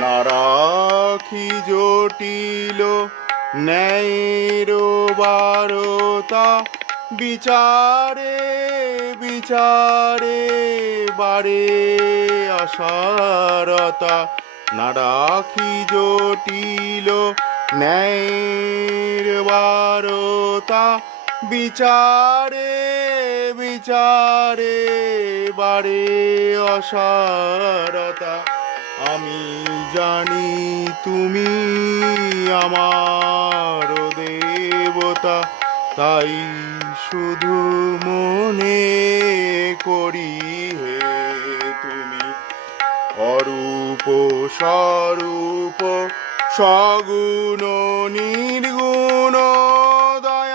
না রাখি জটিল ন্যায়ের বারতা, বিচারে বিচারে বারে আশারতা। না রাখি জটিল ন্যায়ের বারতা, বিচারে বিচারে বারে অসারতা। আমি জানি তুমি আমার দেবতা, তাই শুধু মনে করি হে তুমি অরূপ স্বরূপ, সগুণ নির্গুণ, দয়া